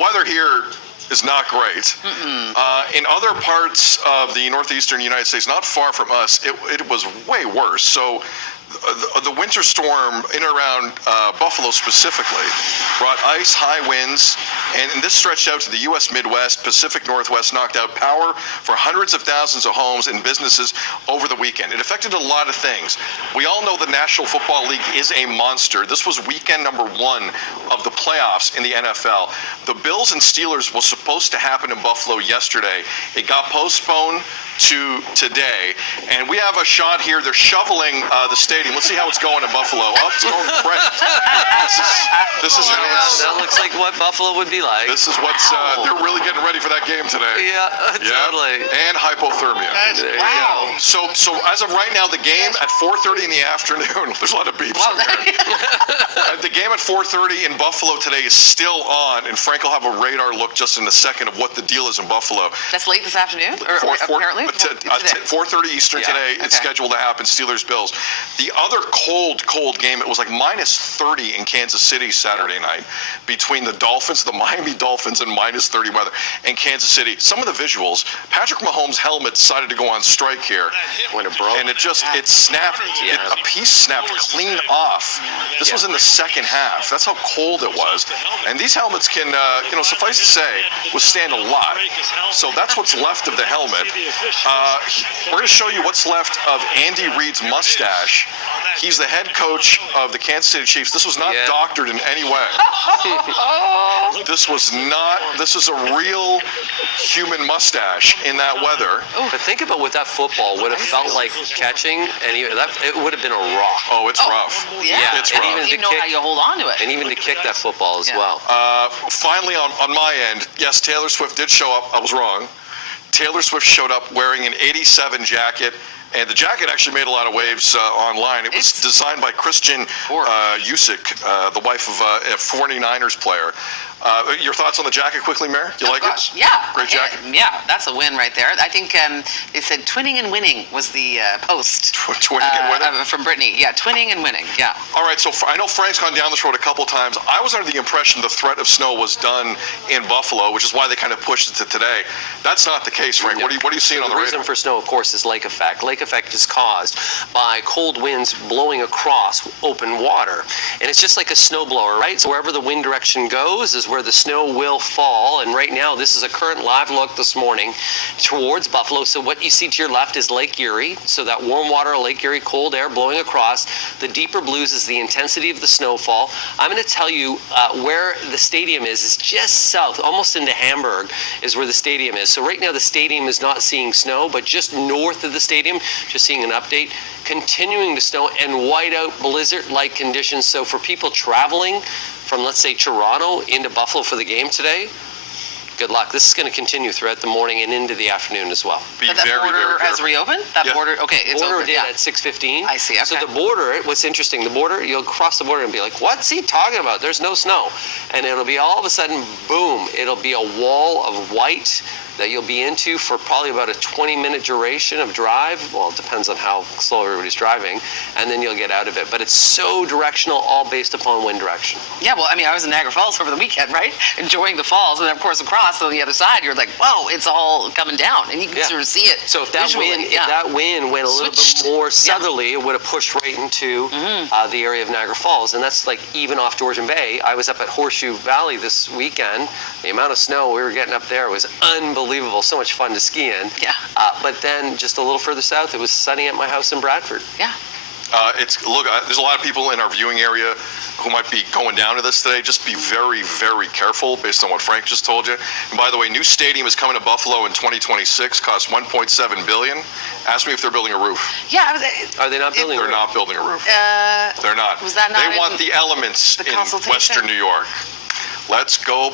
weather here is not great. In other parts of the northeastern United States, not far from us, it was way worse. So the winter storm in and around Buffalo specifically brought ice, high winds, and this stretched out to the U.S. Midwest, Pacific Northwest, knocked out power for hundreds of thousands of homes and businesses over the weekend. It affected a lot of things. We all know the National Football League is a monster. This was weekend number 1 of the playoffs in the NFL. The Bills and Steelers was supposed to happen in Buffalo yesterday. It got postponed to today, and we have a shot here. They're shoveling the stadium. Let's see how it's going in Buffalo. Oh, it's going great. This is that looks like what Buffalo would be like. This is what's they're really getting ready for that game today. Yeah, totally. And hypothermia. Wow. So as of right now, the game at 4:30 in the afternoon. There's a lot of beeps in there. The game at 4:30 in Buffalo today is still on, and Frank will have a radar look just in a second of what the deal is in Buffalo. That's late this afternoon, apparently. 4:30 Eastern today. It's scheduled to happen. Steelers-Bills. The other cold game. It was like -30 in Kansas City Saturday night between the Dolphins, the Miami Dolphins, and -30 weather in Kansas City. Some of the visuals. Patrick Mahomes' helmet decided to go on strike here when it broke, and it snapped. A piece snapped clean off. This was in the second half. That's how cold it was. And these helmets can, suffice to say, withstand a lot. So that's what's left of the helmet. We're going to show you what's left of Andy Reid's mustache. He's the head coach of the Kansas City Chiefs. This was not doctored in any way. This is a real human mustache in that weather. But think about what that football would have felt like catching, and it would have been a rock. Oh, it's rough. Yeah, it's rough. rough. You know how you hold on to it. And even to kick that football as well. Finally, on my end, yes, Taylor Swift did show up. I was wrong. Taylor Swift showed up wearing an 87 jacket, and the jacket actually made a lot of waves online. It was designed by Christian Usyk, the wife of a 49ers player. Your thoughts on the jacket quickly, Mayor? You like it? Yeah. Great jacket? Yeah, that's a win right there. I think they said twinning and winning was the post. Twinning and winning? From Brittany. Yeah, twinning and winning. Yeah. All right, so I know Frank's gone down this road a couple times. I was under the impression the threat of snow was done in Buffalo, which is why they kind of pushed it to today. That's not the case, Frank. What are you seeing on the radar? The reason for snow, of course, is lake effect. Lake effect is caused by cold winds blowing across open water. And it's just like a snowblower, right? So wherever the wind direction goes is where the snow will fall. And right now, this is a current live look this morning towards Buffalo. So what you see to your left is Lake Erie. So that warm water, Lake Erie, cold air blowing across. The deeper blues is the intensity of the snowfall. I'm going to tell you where the stadium is. It's just south, almost into Hamburg is where the stadium is. So right now, the stadium is not seeing snow, but just north of the stadium, just seeing an update, continuing to snow and whiteout blizzard-like conditions. So for people traveling from, let's say, Toronto into Buffalo for the game today, good luck. This is going to continue throughout the morning and into the afternoon as well. But that border has reopened? That border, okay, it's border open. did at 6:15. I see, okay. So the border, what's interesting, the border, you'll cross the border and be like, what's he talking about? There's no snow. And it'll be all of a sudden, boom, it'll be a wall of white that you'll be into for probably about a 20-minute duration of drive. Well, it depends on how slow everybody's driving, and then you'll get out of it. But it's so directional, all based upon wind direction. Yeah, well, I mean, I was in Niagara Falls over the weekend, right? Enjoying the falls, and then, of course, across on the other side, you're like, whoa, it's all coming down, and you can sort of see it. So if that wind went a little bit more southerly, it would have pushed right into the area of Niagara Falls, and that's like even off Georgian Bay. I was up at Horseshoe Valley this weekend. The amount of snow we were getting up there was unbelievable. So much fun to ski in. Yeah. But then just a little further south, it was sunny at my house in Bradford. Yeah. There's a lot of people in our viewing area who might be going down to this today. Just be very, very careful based on what Frank just told you. And by the way, new stadium is coming to Buffalo in 2026, costs $1.7 billion. Ask me if they're building a roof. Yeah. Are they not building a roof? They're not building a roof. They're not. Was that not They want the elements in Western New York. Let's go.